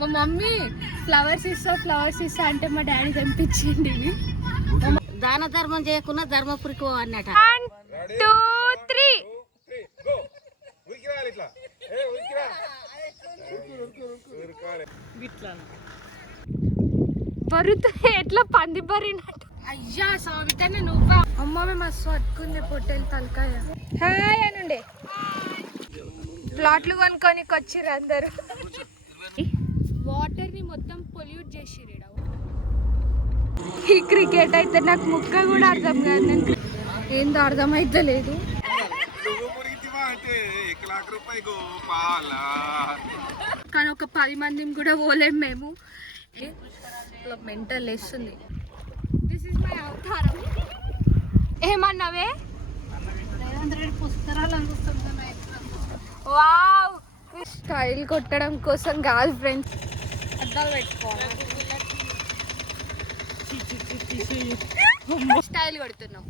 మా mummy flowers ఇస్తా అంటే మా డాడీ కనిపించింది. దాన ధర్మం చేయకుండా ధర్మపురికి అన్నట. 1 2 3 బరుతే ఎట్లా పంది బరినట్టు. అయ్యా సౌమితనే నువ్వా? అమ్మ మేము మస్తు అట్టుకుంది పొట్టేలు తలకాయ. హాయ్ అనుండే ప్లాట్లు కొనుక్కొని వచ్చిర్రు అందరు. వాటర్ ని మొత్తం పొల్యూట్ చేసిర్రు. ఈ క్రికెట్ అయితే నాకు ముక్క కూడా అర్థం కాదు. నేను ఏందో అర్థం అయితే లేదు. కానీ ఒక 10 మందిని కూడా పోలేం మేము. మెంటల్ వేస్తుంది. దిస్ ఇస్ మై అవతారం. ఏమన్నావే? వావ్ స్టైల్ కొట్టడం కోసం కాదు ఫ్రెండ్స్, అద్దాలు పెట్టుకోవాలి. స్టైల్ కొడుతున్నాం.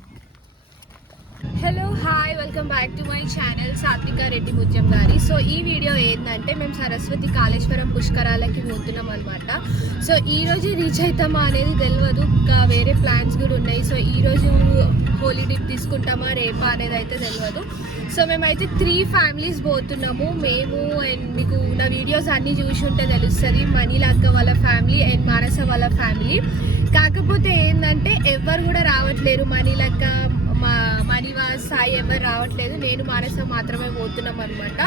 Hello hi welcome back to my channel Satvika Reddy ముత్యం గారి. సో ఈ వీడియో ఏంటంటే మేము సరస్వతి కాళేశ్వరం పుష్కరాలకి పోతున్నాం అనమాట. సో ఈరోజు రీచ్ అవుతామా అనేది తెలియదు, ఇంకా వేరే ప్లాన్స్ కూడా ఉన్నాయి. సో ఈరోజు హోలీ డిప్ తీసుకుంటామా రేపా అనేది అయితే తెలియదు. సో మేమైతే 3 ఫ్యామిలీస్ పోతున్నాము. మేము అండ్ మీకు నా వీడియోస్ అన్నీ చూసి ఉంటే తెలుస్తుంది. మనీలక్క వాళ్ళ ఫ్యామిలీ అండ్ మానస వాళ్ళ ఫ్యామిలీ. కాకపోతే ఏంటంటే ఎవరు కూడా రావట్లేరు. మనీలక్క మణివాస్ సాయి ఎవరు రావట్లేదు. నేను మానస మాత్రమే పోతున్నాం అనమాట.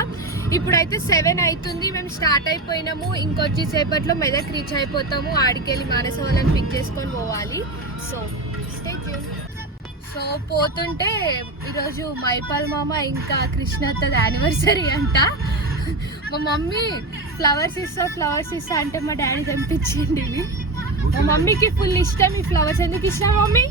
ఇప్పుడైతే 7 అవుతుంది. మేము స్టార్ట్ అయిపోయినాము. ఇంకొచ్చి సేపట్లో మెదక్ రీచ్ అయిపోతాము. ఆడికెళ్ళి మానస వాళ్ళని పిక్ చేసుకొని పోవాలి. So stay tune. సో పోతుంటే ఈరోజు మైపాల్ మామ ఇంకా కృష్ణత్తది యానివర్సరీ అంట. మా మమ్మీ ఫ్లవర్స్ ఇస్తా అంటే మా డాడీ కనిపించింది. మా మమ్మీకి ఫుల్ ఇష్టం ఈ ఫ్లవర్స్. ఎందుకు ఇష్టం మమ్మీ?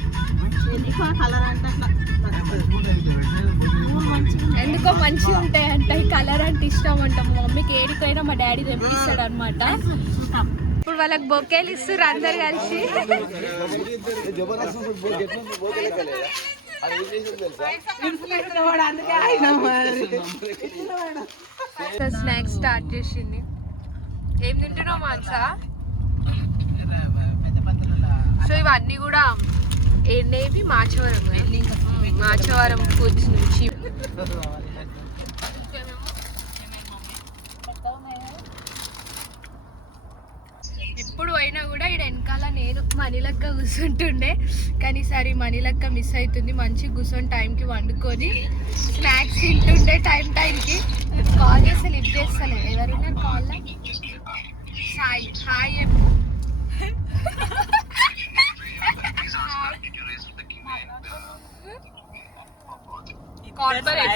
ఎందుకో మంచిగా ఉంటాయంట. ఈ కలర్ అంటే ఇష్టం అంట. మా మమ్మీకి ఏడికైనా మా డాడీ తెప్పిస్తాడు అనమాట. ఇప్పుడు వాళ్ళకి బొకేలు ఇస్తారు అందరు కలిసి. స్నాక్స్ స్టార్ట్ చేసింది. ఏం తింటున్నావు మాన్సా? సో ఇవన్నీ కూడా ఏంటి మాచవరం ఫుడ్స్ నుంచి. ఎప్పుడు అయినా కూడా ఇక్కడ వెనకాల నేను మనీలక్క కూర్చుంటుండే, కానీ ఈసారి మనీలక్క మిస్ అవుతుంది. మంచి కూర్చొని టైంకి వండుకొని స్నాక్స్ తింటుండే టైంకి. కాల్ చేస్తే లిఫ్ట్ చేస్తలే. ఎవరున్నారు కాల్లో? Sai. Hi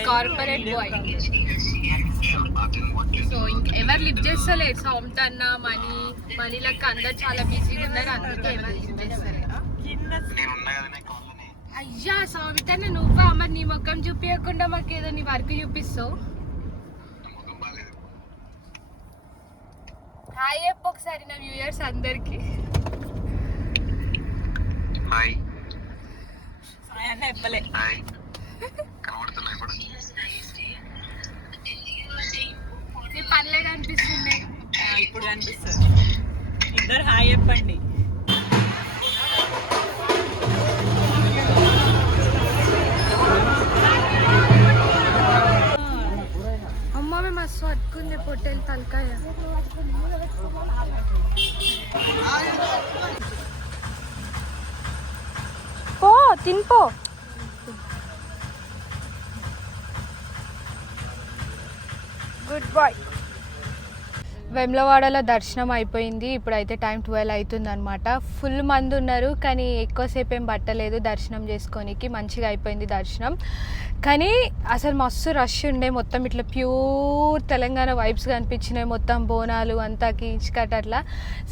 corporate boy. So ఎవరు లిఫ్ట్ చేస్తలేదు. సౌమిత అన్న మనీలక్క అందరు చాలా బిజీగా ఉన్నారు. అందుకే ఎవరు లిఫ్ట్ చేస్తలేదు. అయ్యా సౌమిత నువ్వా? మరి నీ ముఖం చూపించకుండా మాకు ఏదో నీ వర్క్ చూపిస్తావు. హాయ్ చెప్పు ఒకసారి నా వ్యూయర్స్ అందరికి. నీ పర్లేదు అనిపిస్తుంది. ఇప్పుడు అనిపిస్తుంది. ఇద్దరు హాయ్ చెప్పండి. అమ్మ మేము మస్తు అట్టుకుంది పొట్టేలు తలకాయ. పో తినిపో. Good bye. వేములవాడలో దర్శనం అయిపోయింది. ఇప్పుడైతే టైం 12 అవుతుంది అనమాట. ఫుల్ మంది ఉన్నారు, కానీ ఎక్కువసేపు ఏం పట్టలేదు దర్శనం చేసుకోనికి. మంచిగా అయిపోయింది దర్శనం. కానీ అసలు మస్తు రష్ ఉండే. మొత్తం ఇట్లా ప్యూర్ తెలంగాణ వైబ్స్ కనిపించినాయి. మొత్తం బోనాలు అంతా కీచుకట్ అట్లా.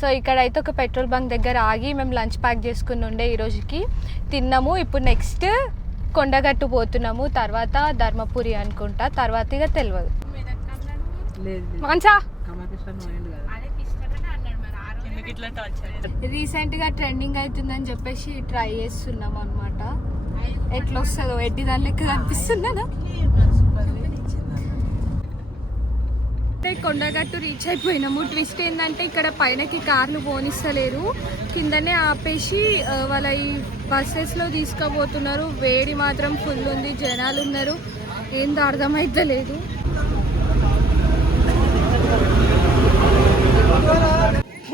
సో ఇక్కడైతే ఒక పెట్రోల్ బంక్ దగ్గర ఆగి మేము లంచ్ ప్యాక్ చేసుకుని ఉండే. ఈరోజుకి తిన్నాము. ఇప్పుడు నెక్స్ట్ కొండగట్టు పోతున్నాము. తర్వాత ధర్మపురి అనుకుంటా. తర్వాత ఇక తెలియదు. మంచా రీసెంట్ గా ట్రెండింగ్ అవుతుందని చెప్పేసి ట్రై చేస్తున్నాం అనమాట. ఎట్లా వస్తుందో ఎడ్డి దాని లెక్క కనిపిస్తున్నా. కొండగట్టు రీచ్ అయిపోయినాము. ట్విస్ట్ ఏంటంటే ఇక్కడ పైనకి కార్లు పోనిస్తలేరు, కిందనే ఆపేసి వాళ్ళ ఈ బస్సెస్లో తీసుకుపోతున్నారు. వేడి మాత్రం ఫుల్ ఉంది, జనాలు ఉన్నారు, ఏందో అర్థమైతలేదు.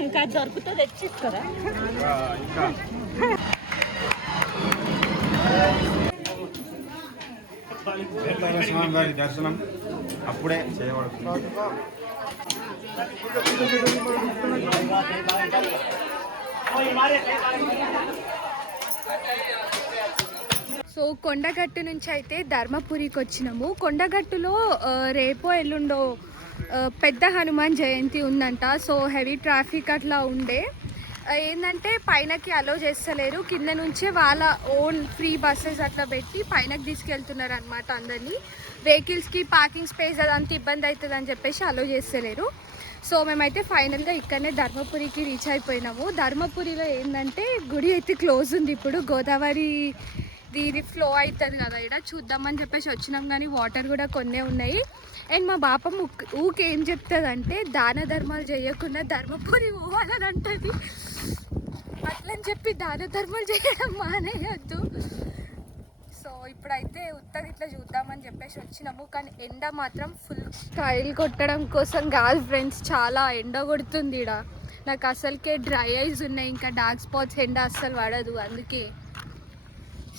ఇంకా దొరుకుతుంది తెచ్చిస్తారా? స్వామివారి దర్శనం అప్పుడే చేయబడుతుంది. సో కొండగట్టు నుంచి అయితే ధర్మపురికి వచ్చినాము. కొండగట్టులో రేపో ఎల్లుండో పెద్ద హనుమాన్ జయంతి ఉందంట. సో హెవీ ట్రాఫిక్ అట్లా ఉండే, ఏంటంటే పైనకి అలో చేస్తలేరు, కింద నుంచే వాళ్ళ ఓన్ ఫ్రీ బస్సెస్ అట్లా పెట్టి పైనకి తీసుకెళ్తున్నారు అనమాట అందరినీ. వెహికల్స్కి పార్కింగ్ స్పేస్ అదంతా ఇబ్బంది అవుతుంది అని చెప్పేసి అలో చేస్తలేరు. సో మేమైతే ఫైనల్గా ఇక్కడనే ధర్మపురికి రీచ్ అయిపోయినాము. ధర్మపురిలో ఏంటంటే గుడి అయితే క్లోజ్ ఉంది, ఇప్పుడు గోదావరి దీని ఫ్లో అవుతుంది కదా, ఇక్కడ చూద్దామని చెప్పేసి వచ్చినాం. కానీ వాటర్ కూడా కొన్నే ఉన్నాయి. అండ్ మా బాపం ఊకే ఏం చెప్తుందంటే దాన ధర్మాలు చేయకుండా ధర్మపురి పోవాలని అంటుంది. అట్లని చెప్పి దాన ధర్మాలు చేయడం మానేయద్దు. సో ఇప్పుడైతే ఉత్తగా ఇట్లా చూద్దామని చెప్పేసి వచ్చినాము. కానీ ఎండ మాత్రం ఫుల్. స్టైల్ కొట్టడం కోసం కాదు ఫ్రెండ్స్, చాలా ఎండ కొడుతుంది ఇక్కడ. నాకు అసలుకే డ్రై ఐస్ ఉన్నాయి, ఇంకా డార్క్ స్పాట్స్, ఎండ అస్సలు పడదు, అందుకే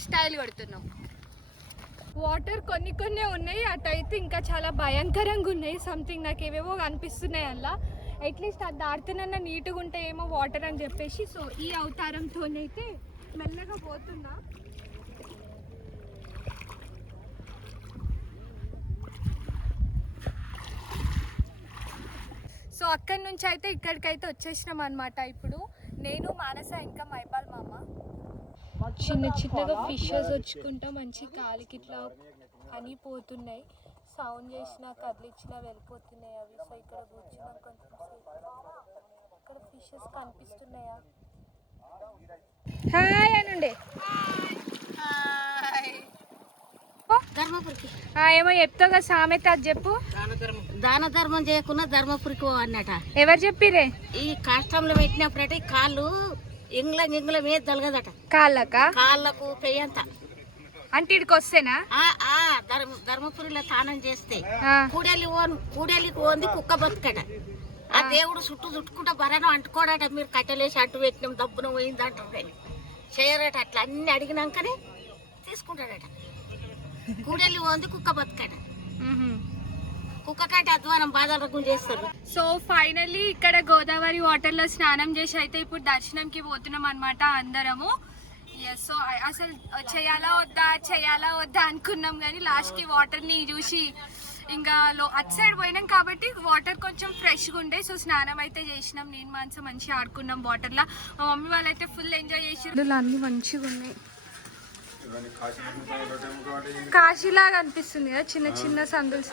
స్టైల్ కొడుతున్నాం. వాటర్ కొన్ని కొన్ని ఉన్నాయి, అటైతే ఇంకా చాలా భయంకరంగా ఉన్నాయి. సంథింగ్ నాకు ఏవేవో అనిపిస్తున్నాయి అలా. అట్లీస్ట్ అది దాడుతున్నా నీట్గా ఉంటాయేమో వాటర్ అని చెప్పేసి సో ఈ అవతారంతోనైతే మెల్లగా పోతున్నా. సో అక్కడి నుంచి అయితే ఇక్కడికైతే వచ్చేసినాం అనమాట. ఇప్పుడు నేను మానస ఇంకా మైపాల్ మామ చిన్న చిన్నగా ఫిషెస్ వచ్చుకుంటా మంచి కాలికి ఇట్లా అని పోతున్నాయి. సౌండ్ చేసినా కదిలిచ్చినా వెళ్ళిపోతున్నాయి అవి. సో ఇక్కడ కూర్చున్నాం కొంచెం సేపు. ఇక్కడ ఫిషెస్ కనిపిస్తున్నాయా? హాయ్ అనుండే. ధర్మపురికి ఏమో చెప్తావు కదా సామెత, అది చెప్పు. దాన ధర్మం చేయకుండా ధర్మపురికి అన్నట. ఎవరు చెప్పిరే? ఈ కష్టంలో పెట్టినప్పుడట ఈ కాళ్ళు ఇంగ్లం మీద తొలగదట. కాళ్ళకు పెయ్యంత అంటే ఇక్కడికి వస్తేనా? ధర్మపురిలో స్నానం చేస్తే కూడలికి ఓంది కుక్క బతుకట. ఆ దేవుడు చుట్టుకుంటా బరను అంటుకోడట. మీరు కట్టెలేసి అట్టు పెట్టినాం దబ్బున పోయింది అంటారు. చేయరట అట్లా అన్ని అడిగినాకనే తీసుకుంటాడట. కూడలి ఓంది కుక్క బతుకట. కుక్క కంటే అధ్వానం బాధలకు చేస్తారు. సో ఫైనల్లీ ఇక్కడ గోదావరి వాటర్లో స్నానం చేసి అయితే ఇప్పుడు దర్శనంకి పోతున్నాం అనమాట అందరము. సో అసలు చేయాలా వద్దా అనుకున్నాం, కానీ లాస్ట్కి వాటర్ని చూసి ఇంకా అటు సైడ్ పోయినాం కాబట్టి వాటర్ కొంచెం ఫ్రెష్గా ఉండే. సో స్నానం అయితే చేసినాం, నేను మనసు మంచిగా ఆడుకున్నాం వాటర్లో. మా మమ్మీ వాళ్ళైతే ఫుల్ ఎంజాయ్ చేసి. అన్నీ మంచిగా ఉన్నాయి, కాశీలాగా అనిపిస్తుంది కదా, చిన్న చిన్న సందులు.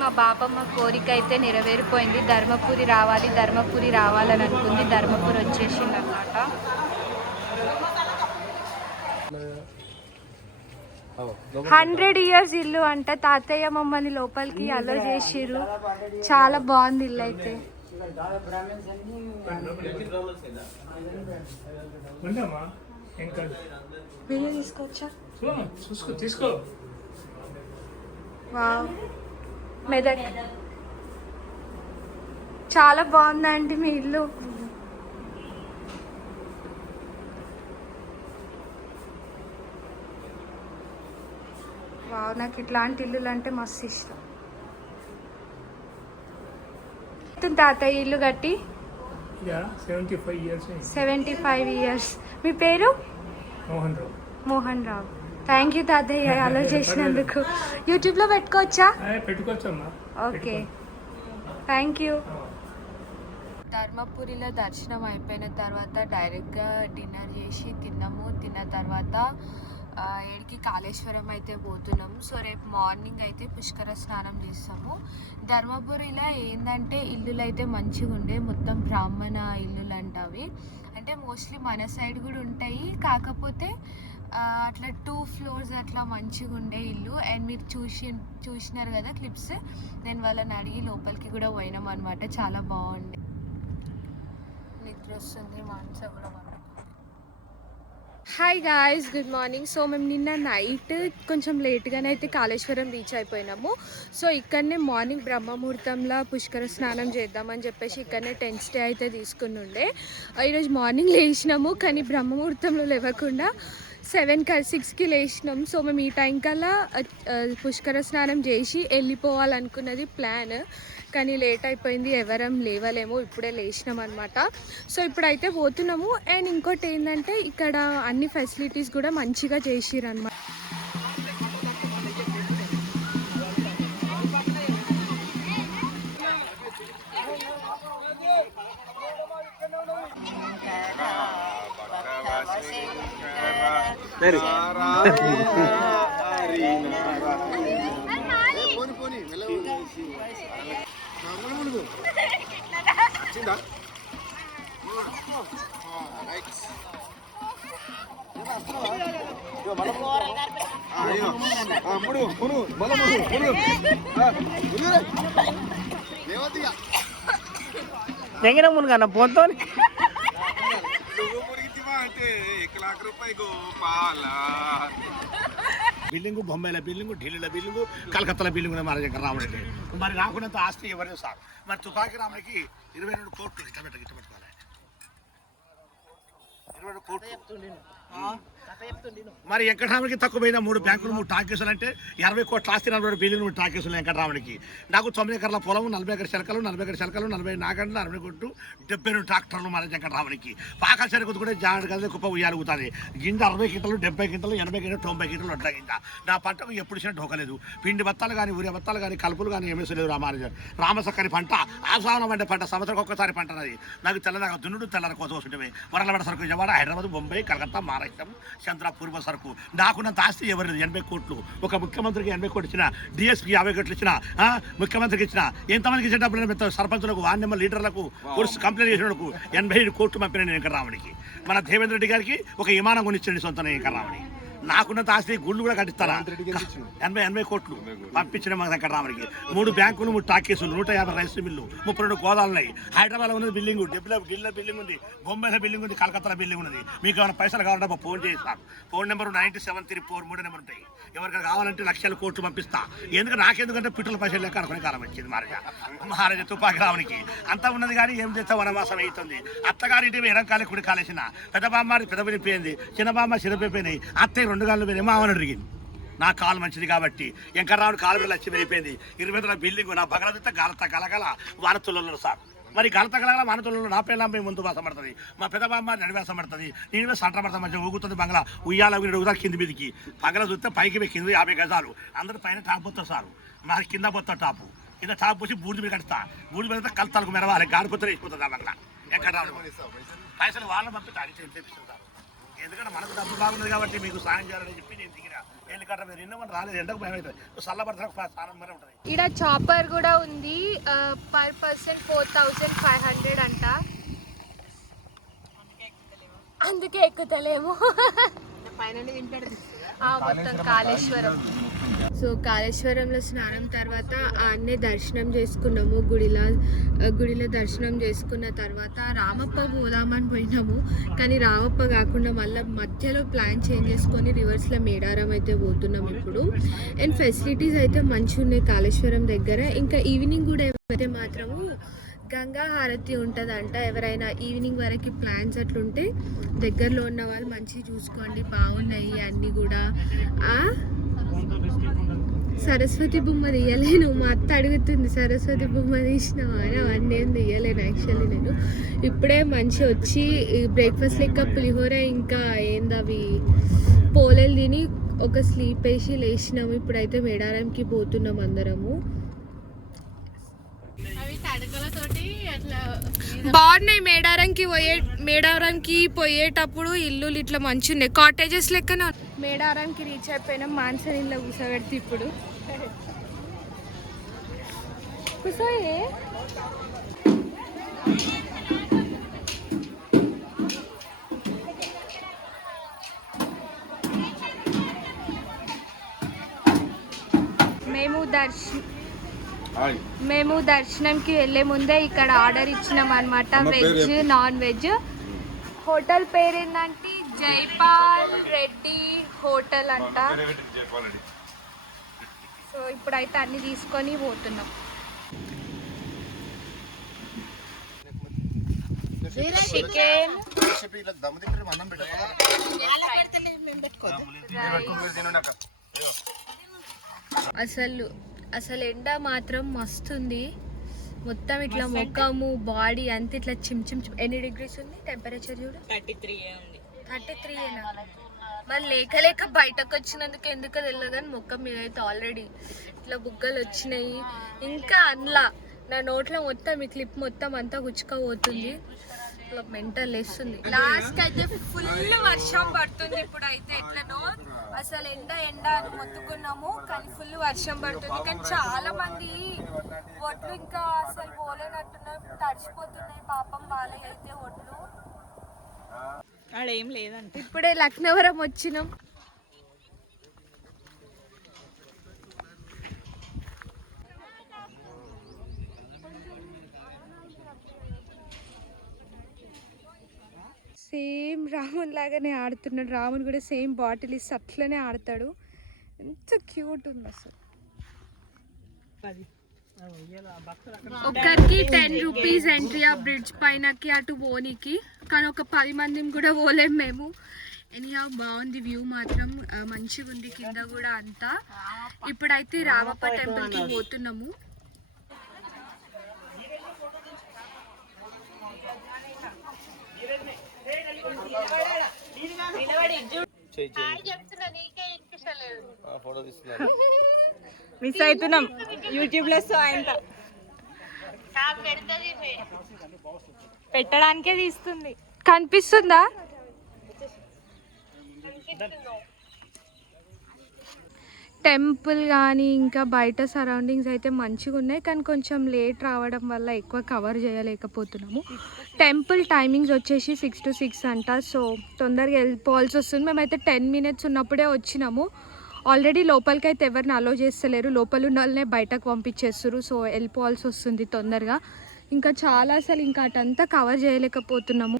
మా బాపమ్మ కోరిక అయితే నెరవేరిపోయింది. ధర్మపురి రావాలని అనుకుంది, ధర్మపురి వచ్చేసింది అన్నమాట. $100 years ఇల్లు అంట. తాతయ్య మమ్మల్ని లోపలికి అలో చేసిర్రు. చాలా బాగుంది ఇల్లు అయితే. వీడియో తీసుకోవచ్చా? తీసుకో. వావ్, మెదక్ చాలా బాగుందండి మీ ఇల్లు. వావ్, నాకు ఇట్లాంటి ఇల్లులు అంటే మస్తు ఇష్టం. తాతయ్య ఇల్లు కట్టి 75 years. మీ పేరు? మోహన్ రావు. థ్యాంక్ యూ తాతయ్య అలో చేసినందుకు. యూట్యూబ్లో పెట్టుకోవచ్చా? పెట్టుకోవచ్చమ్మా. Okay, thank you. ధర్మపురిలో దర్శనం అయిపోయిన తర్వాత డైరెక్ట్గా డిన్నర్ చేసి తిన్నాము. తిన్న తర్వాత ఏడికి కాళేశ్వరం అయితే పోతున్నాము. సో రేపు మార్నింగ్ అయితే పుష్కర స్నానం చేస్తాము. ధర్మపురిలో ఏంటంటే ఇల్లులు అయితే మంచిగా ఉండే, మొత్తం బ్రాహ్మణ ఇల్లులు అంటవి. అంటే మోస్ట్లీ మన సైడ్ కూడా ఉంటాయి, కాకపోతే అట్లా 2 floors అట్లా మంచిగా ఉండే ఇల్లు. అండ్ మీరు చూసినారు కదా క్లిప్స్. నేను వాళ్ళని అడిగి లోపలికి కూడా పోయినాం అనమాట. చాలా బాగుంది. నిద్ర వస్తుంది, మనసు కూడా వండుకుంది. Hi guys, good morning. So మేము నిన్న నైట్ కొంచెం లేట్గానే అయితే కాళేశ్వరం రీచ్ అయిపోయినాము. సో ఇక్కడనే మార్నింగ్ బ్రహ్మముహూర్తంలో పుష్కర స్నానం చేద్దామని చెప్పేసి ఇక్కడనే టెంట్ స్టే అయితే తీసుకుని ఉండే. ఈరోజు మార్నింగ్ లేచినాము, కానీ బ్రహ్మముహూర్తంలో లేవకుండా 6కి లేచినాం. సో మేము ఈ టైం కల్లా పుష్కర స్నానం చేసి వెళ్ళిపోవాలనుకున్నది ప్లాన్, కానీ లేట్ అయిపోయింది, ఎవరం లేవలేము, ఇప్పుడే లేచినాం అనమాట. సో ఇప్పుడైతే పోతున్నాము. అండ్ ఇంకోటి ఏంటంటే ఇక్కడ అన్ని ఫెసిలిటీస్ కూడా మంచిగా చేసిరన్నమాట. తెగిన మునుగన్న పోతో బిల్డింగు, బొంబాయిల బిల్డింగు, ఢిల్లీల బిల్డింగు, కలకత్తాల బిల్డింగు మన దగ్గర రావడండి. మరి నాకున్నంత ఆస్తి ఎవరు సార్? మరి తుపాకి రాముడికి 22 కోట్లు ఇట్లా పెట్టుకోవాలి. 22 కోట్లు. మరి వెంకటరాముడికి తక్కువ పోయినా 3 బ్యాంకులు 3 టాకేసులు అంటే 20 కోట్ల ఆస్తి, 40 బిల్డింగ్ 3 టాకేసులు వెంకటరాముడికి. నాకు 9 ఎకరాల పొలం, 40 ఎకర శిలకలు, 40 నాగండ్లు, 60 కొట్టు, 72 ట్రాక్టర్లు మన వెంకటరాముడికి. పాక చెరుకు కూడా జాడు కదా కుప్ప ఉయ్యాలుగుతుంది. గింజ 60 క్వింటలు, 70 క్వింటలు, 80 క్వింటలు, 90 క్వింటలు వడ్ల గింజ. నా పంటకు ఎప్పుడు ఇచ్చినా ఢోకలేదు. పిండి బత్తాలు కానీ, ఊరి బత్తాలు కానీ, కలుపులు కానీ ఏమేసి లేదు. రామసక్కని పంట, ఆసానం అంటే పంట, సంవత్సరం ఒక్కసారి పంట అది. నాకు తెల్లదాకా దున్నుడు, తెల్లర కోసం వస్తుంటే వరలబడ సరుకు విజయవాడ, హైదరాబాద్, బొంబాయి, కలకత్తా, మహారాష్ట్రం, చంద్ర పూర్వ సరుకు. నాకున్నంత ఆస్తి ఎవరు? 80 కోట్లు. ఒక ముఖ్యమంత్రికి 80 కోట్లు ఇచ్చిన, డిఎస్పీకి 50 కోట్లు ఇచ్చిన, ముఖ్యమంత్రికి ఇచ్చిన, ఎంతమందికి ఇచ్చేటప్పుడు సర్పంచులకు, వార్డు మెంబర్ లీడర్లకు, పోలీసు కంప్లైంట్ చేసినకు 85 కోట్లు పంపిన వెంకటరాముడికి. మన దేవేంద్ర రెడ్డి గారికి ఒక విమానం కొనిచ్చండి సొంత వెంకటరాముడికి. నాకున్నంత ఆస్తి గుళ్ళు కూడా కట్టిస్తారా? 80 కోట్లు పంపించిన మా వెంకటరాముడికి. 3 బ్యాంకులు, 3 టాకీసులు, 150 రైస్ మిల్లు, 32 గోదాలు ఉన్నాయి. హైదరాబాద్లో ఉన్నది బిల్డింగ్, ఢిల్లీలో బిల్డింగ్ ఉంది, బొంబాయిలో బిల్డింగ్ ఉంది, కలకత్తాలో బిల్డింగ్ ఉన్నది. మీకు ఏమైనా పైసలు కావాలంటే ఫోన్ చేస్తాను. ఫోన్ నెంబర్ 9734 నెంబర్ ఉంటాయి. ఎవరికైనా కావాలంటే లక్షల కోట్లు పంపిస్తా. నాకెందుకంటే పిట్టల పైసలు లెక్క అనుకునే కాలం వచ్చింది మహారాజా తుపాకి రామునికి. అంతా ఉన్నది కానీ ఏం చేస్తే వనవాసం అవుతుంది. అత్తగారింటి ఎడం కాలే కుడి కాలేసిన, పెద్ద బామ్మ పెద్ద వినిపోయింది, చిన్న బామ్మ చిన్నపోయిపోయినాయి, అత్తయ్య 2 గాళ్ళు పోయినాయి, మామని అడిగింది. నా కాలు మంచిది కాబట్టి వెంకటరాముడు కాలు బిడ్డలు వచ్చి వెళ్ళిపోయింది. 20 బిల్డింగ్ నా భగలత గలత గలగల వానతులలో సార్. మరి గలత గలగల వానతులలో నా పిల్లమ్మ ముందు వాసపడుతుంది, మా పెద్ద బామ్మ నడివేసం పడుతుంది, నేను సంట పడతా మధ్య ఊగుతుంది బంగ్లా. ఉయ్యాల ఊగుతా కింది మీదికి. పగల చూస్తే పైకి కింద 50 గజాలు. అందరూ పైన టాప్ పోతారు సార్, మా కింద పోతా టాపు. కింద టాప్ పోసి బూడిద మీద కడతా. బూడిద మీద కలతలకు మెరవాలి, గాడిపోతే వేసిపోతుంది ఆ బంగ్లా. వెంకటరాముడు పైసలు వాళ్ళని పంపిస్తాను తెప్పిస్తుంది సార్. ఎందుకంటే మనకు డబ్బు బాగుంది కాబట్టి మీకు సాయం చేయాలని చెప్పి నేను దిగిన. ఎందుకంటే మీరు ఎన్నోమంది రాలేదు, ఎండకు భయం అవుతుంది, చల్లబడతానికి స్థానం మరి ఉంటుంది. ఇక్కడ చాపర్ కూడా ఉంది, పర్ పర్సన్ 4500 అంట. అందుకే ఎక్కుతలేము. మొత్తం కాళేశ్వరం. సో కాళేశ్వరంలో స్నానం తర్వాత అన్నీ దర్శనం చేసుకున్నాము. గుడిలో దర్శనం చేసుకున్న తర్వాత రామప్ప పోదామని పోయినాము, కానీ రామప్ప కాకుండా మళ్ళీ మధ్యలో ప్లాన్ చేంజ్ చేసుకొని రివర్స్లో మేడారం అయితే పోతున్నాం ఇప్పుడు. అండ్ ఫెసిలిటీస్ అయితే మంచిగా ఉన్నాయి కాళేశ్వరం దగ్గర. ఇంకా ఈవినింగ్ కూడా అయితే మాత్రము గంగా హారతి ఉంటుందంట. ఎవరైనా ఈవినింగ్ వరకు ప్లాన్స్ అట్లుంటే దగ్గరలో ఉన్న వాళ్ళు మంచిగా చూసుకోండి, బాగున్నాయి అన్నీ కూడా. సరస్వతి బొమ్మ తీయలేను, మా అత్త అడుగుతుంది సరస్వతి బొమ్మ తీసినావా అని. అవన్నీ ఏం తీయలేను యాక్చువల్లీ. నేను ఇప్పుడే మంచి వచ్చి బ్రేక్ఫాస్ట్ లెక్క పులిహోర ఇంకా ఏందవి పోలేలు తిని ఒక స్లీప్ వేసి లేచినాము. ఇప్పుడైతే మేడారంకి పోతున్నాం అందరము. బాగున్నాయి. మేడారంకి పోయేటప్పుడు ఇల్లు ఇట్లా మంచి ఉన్నాయి, కాటేజెస్ లెక్కనే. మేడారంకి రీచ్ అయిపోయినాం. మాన్సన్ ఇల్లు కూర్చోబెడితే ఇప్పుడు కూర్చోయే. మేము దర్శనంకి వెళ్ళే ముందే ఇక్కడ ఆర్డర్ ఇచ్చినాం అనమాట, వెజ్ నాన్ వెజ్. హోటల్ పేరు ఏంటంటే జైపాల్ రెడ్డి హోటల్ అంట. సో ఇప్పుడైతే అన్ని తీసుకొని పోతున్నాం. చికెన్, అసలు ఎండ మాత్రం మస్తుంది. మొత్తం ఇట్లా ముఖము బాడీ అంతా ఇట్లా చిమ్. ఎన్ని డిగ్రీస్ ఉంది టెంపరేచర్ చూడు? 33. మరి లేక బయటకు వచ్చినందుకు ఎందుకు తెలియదు కానీ ముఖం మీద అయితే ఆల్రెడీ ఇట్లా బుగ్గలు వచ్చినాయి. ఇంకా అందులో నా నోట్లో మొత్తం ఈ క్లిప్ మొత్తం అంతా గుచ్చుకోబోతుంది. ఇట్లా మెంటల్ వేస్తుంది. లాస్ట్ అయితే ఫుల్ వర్షం పడుతుంది. ఇప్పుడు అయితే ఎట్లనో అసలు ఎండ అని మొత్తుకున్నాము కానీ ఫుల్ వర్షం పడుతుంది. కానీ చాలా మంది ఒడ్లు ఇంకా అసలు పోలేనట్టున్నాయి, తడిచిపోతున్నాయి. పాపం వాళ్ళకి అయితే ఒడ్లు. ఆడేం లేదంట. ఇప్పుడే లక్నవరం వచ్చినాం. సేమ్ రాముని లాగానే ఆడుతున్నాడు. రాముని కూడా సేమ్ బాటిల్ ఇస్తే అట్లనే ఆడతాడు. ఎంత క్యూట్ ఉంది అసలు. ఒక్కరికి 10 రూపీస్ ఎంట్రీ ఆ బ్రిడ్జ్ పైనకి అటు పోనీకి. కానీ ఒక 10 మందిని కూడా పోలేం మేము. ఎనీహౌ బాగుంది వ్యూ మాత్రం, మంచిగా ఉంది కింద కూడా అంతా. ఇప్పుడైతే రామప్ప టెంపుల్కి పోతున్నాము. మిస్ అవుతున్నాం యూట్యూబ్ లో. సో ఆయన పెట్టడానికే తీస్తుంది. కనిపిస్తుందా? టెంపుల్ కానీ ఇంకా బయట సరౌండింగ్స్ అయితే మంచిగా ఉన్నాయి. కానీ కొంచెం లేట్ రావడం వల్ల ఎక్కువ కవర్ చేయలేకపోతున్నాము. టెంపుల్ టైమింగ్స్ వచ్చేసి 6 to 6 అంట. సో తొందరగా వెళ్ళిపోవాల్సి వస్తుంది. మేమైతే 10 minutes ఉన్నప్పుడే వచ్చినాము. ఆల్రెడీ లోపలికి అయితే ఎవరిని అలో చేస్తలేరు, లోపల ఉన్న వాళ్ళనే బయటకు పంపించేస్తారు. సో వెళ్ళిపోవాల్సి వస్తుంది తొందరగా. ఇంకా చాలా అసలు ఇంకా అటంతా కవర్ చేయలేకపోతున్నాము.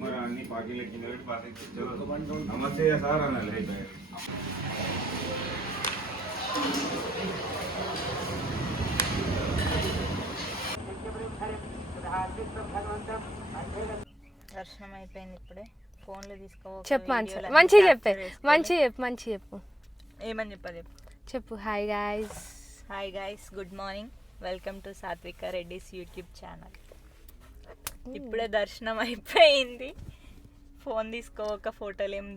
దర్శనం అయిపోయింది. ఇప్పుడే ఫోన్లో చెప్పు మంచిగా చెప్పు. ఏమని చెప్పు. Hi guys, good morning. Welcome to సాత్విక రెడ్డిస్ యూట్యూబ్ ఛానల్. ఇప్పుడే దర్శనం అయిపోయింది. ఫోన్ తీసుకోక ఫోటోలు ఏం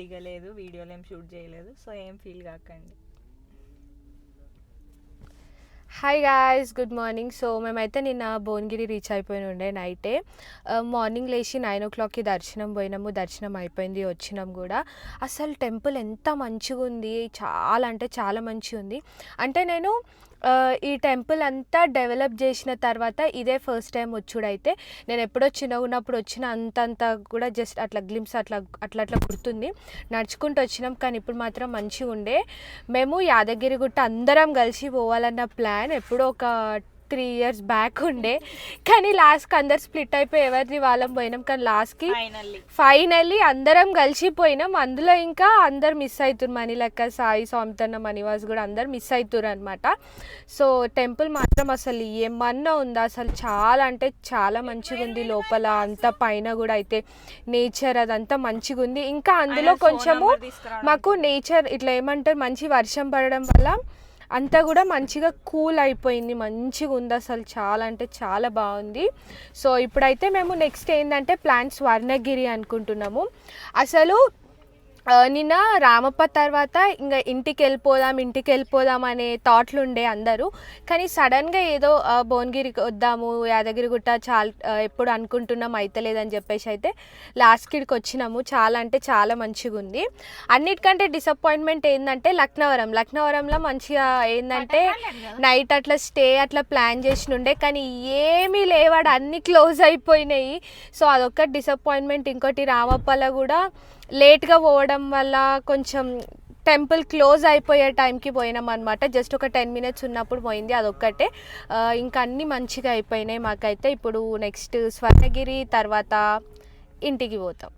దిగలేదు, వీడియోలు ఏం షూట్ చేయలేదు. సో ఏం ఫీల్ కాకండి. Hi guys, good morning. So మేమైతే నిన్న భువనగిరి రీచ్ అయిపోయి ఉండే నైటే. మార్నింగ్ లేచి 9 o'clockకి దర్శనం పోయినాము. దర్శనం అయిపోయింది, వచ్చినాం కూడా. అసలు టెంపుల్ ఎంత మంచిగా ఉంది, చాలా అంటే చాలా మంచిగా ఉంది. అంటే నేను ఈ టెంపుల్ అంతా డెవలప్ చేసిన తర్వాత ఇదే ఫస్ట్ టైం వచ్చుడైతే. నేను ఎప్పుడో చిన్నగా ఉన్నప్పుడు వచ్చిన అంతంత కూడా జస్ట్ అట్లా గ్లిమ్స్ అట్లా గుర్తుంది. నడుచుకుంటూ వచ్చినాం. కానీ ఇప్పుడు మాత్రం మంచిగా ఉండే. మేము యాదగిరిగుట్ట అందరం కలిసి పోవాలన్న ప్లాన్ ఎప్పుడో ఒక 3 years బ్యాక్ ఉండే. కానీ లాస్ట్కి అందరు స్ప్లిట్ అయిపోయి ఎవరిది వాళ్ళం పోయినాం. కానీ లాస్ట్కి ఫైనల్లీ అందరం కలిసిపోయినాం. అందులో ఇంకా అందరు మిస్ అవుతారు. మణిలెక్క, సాయి, సౌమితన్న, మణివాస్ కూడా అందరు మిస్ అవుతారు అనమాట. సో టెంపుల్ మాత్రం అసలు ఏమన్నా ఉందా, అసలు చాలా అంటే చాలా మంచిగా ఉంది. లోపల అంతా పైన కూడా అయితే నేచర్ అదంతా మంచిగా ఉంది. ఇంకా అందులో కొంచెము మాకు నేచర్ ఇట్లా ఏమంటారు, మంచి వర్షం పడడం వల్ల అంతా కూడా మంచిగా కూల్ అయిపోయింది. మంచిగా ఉంది అసలు, చాలా అంటే చాలా బాగుంది. సో ఇప్పుడైతే మేము నెక్స్ట్ ఏంటంటే ప్లాన్ స్వర్ణగిరి అనుకుంటున్నాము. అసలు నిన్న రామప్ప తర్వాత ఇంకా ఇంటికి వెళ్ళిపోదాం అనే థాట్లు ఉండే అందరూ. కానీ సడన్గా ఏదో భువనగిరికి వద్దాము, యాదగిరిగుట్ట చాలా ఎప్పుడు అనుకుంటున్నాం అయితలేదని చెప్పేసి అయితే లాస్ట్కి వచ్చినాము. చాలా అంటే చాలా మంచిగా ఉంది. అన్నిటికంటే డిసప్పాయింట్మెంట్ ఏంటంటే లక్నవరంలో మంచిగా ఏంటంటే నైట్ అట్లా స్టే అట్లా ప్లాన్ చేసినుండే. కానీ ఏమీ లేవాడు, అన్నీ క్లోజ్ అయిపోయినాయి. సో అదొక డిసప్పాయింట్మెంట్. ఇంకోటి రామప్పలో కూడా లేట్గా పోవడం వల్ల కొంచెం టెంపుల్ క్లోజ్ అయిపోయే టైంకి పోయినాం అనమాట. జస్ట్ ఒక 10 minutes ఉన్నప్పుడు పోయింది, అదొక్కటే. ఇంకా అన్నీ మంచిగా అయిపోయినాయి మాకైతే. ఇప్పుడు నెక్స్ట్ స్వర్ణగిరి, తర్వాత ఇంటికి పోతాం.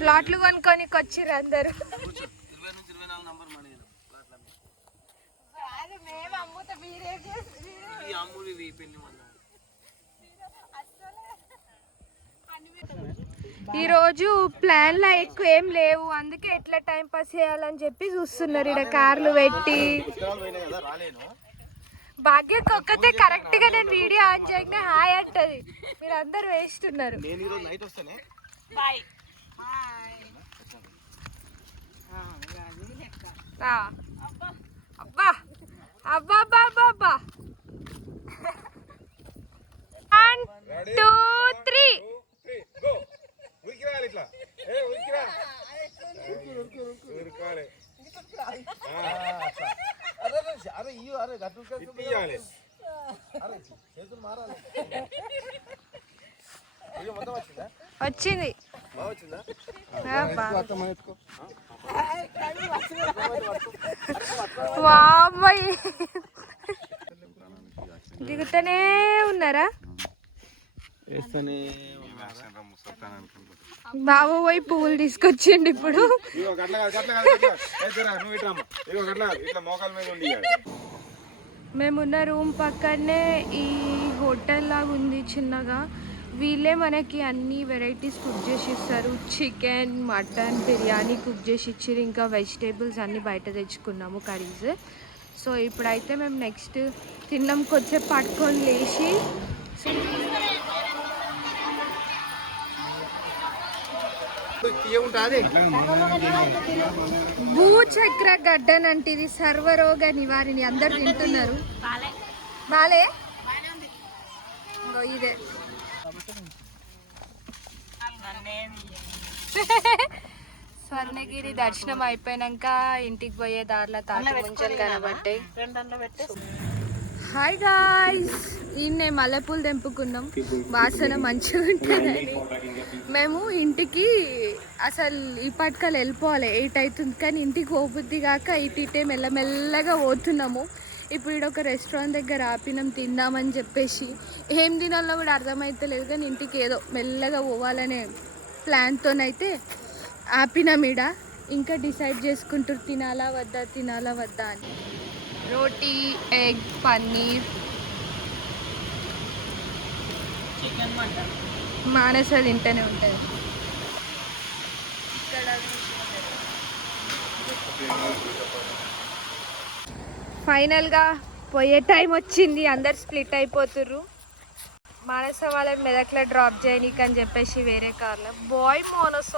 ప్లాట్లు కొనుక్కోనికి వచ్చిర్రు అందరు. ఈరోజు ప్లాన్లో ఎక్కువ ఏం లేవు, అందుకే ఎట్లా టైం పాస్ చేయాలని చెప్పి చూస్తున్నారు. ఇక్కడ కార్లు పెట్టి భాగ్యకు ఒక్కతే కరెక్ట్గా నేను వీడియో ఆన్ చేయగానే హాయ్ అంటది. మీరు అందరు వేస్ట్ ఉన్నారు. అబ్బా అబ్బా అబ్బా అబ్బా అబ్బా 1 2 3 వచ్చింది. దిగుతూనే ఉన్నారా బాబు? పోయి పువ్వులు తీసుకొచ్చిండి ఇప్పుడు. మేమున్న రూమ్ పక్కనే ఈ హోటల్ లాగా ఉంది చిన్నగా. వీళ్ళే మనకి అన్ని వెరైటీస్ కుక్ చేసి ఇస్తారు. చికెన్, మటన్, బిర్యానీ కుక్ చేసి ఇచ్చారు. ఇంకా వెజిటేబుల్స్ అన్నీ బయట తెచ్చుకున్నాము, కర్రీస్. సో ఇప్పుడైతే మేము నెక్స్ట్ తిన్నాం, కొంచెం పట్టుకొని లేచి భూచక్ర గడ్డన్ అంటే ఇది సర్వరోగ నివారిణి, అందరు తింటున్నారు. బాలే ఇదే స్వర్ణగిరి దర్శనం అయిపోయినాక ఇంటికి పోయే దారిలో తాటిముంజలు కనబడ్డాయి. హాయ్ గాయ్స్, ఈయన్నే మల్లెపూలు తెంపుకున్నాం, వాసన మంచిగా ఉంటుందని. మేము ఇంటికి అసలు ఈ పట్టుకలు వెళ్ళిపోవాలి, 8 అవుతుంది, కానీ ఇంటికి పోబుద్ది కాక ఇటే మెల్లమెల్లగా పోతున్నాము. ఇప్పుడు ఇక్కడ ఒక రెస్టారెంట్ దగ్గర ఆపినాం తిందామని చెప్పేసి. ఏం తినాలో కూడా అర్థమవుతలేదు, కానీ ఇంటికి ఏదో మెల్లగా పోవాలనే ప్లాన్తోనైతే ఆపినాం. ఈడ ఇంకా డిసైడ్ చేసుకుంటారు తినాలా వద్దా అని. రోటీ, ఎగ్, పన్నీర్, చికెన్, మటన్ మానస తింటూనే ఉంటుంది. ఫైనల్గా పోయే టైం వచ్చింది, అందరు స్ప్లిట్ అయిపోతుర్రు. మానస వాళ్ళని మెదక్లో డ్రాప్ చేయనీకి అని చెప్పేసి వేరే కార్లో. బాయ్ మానస.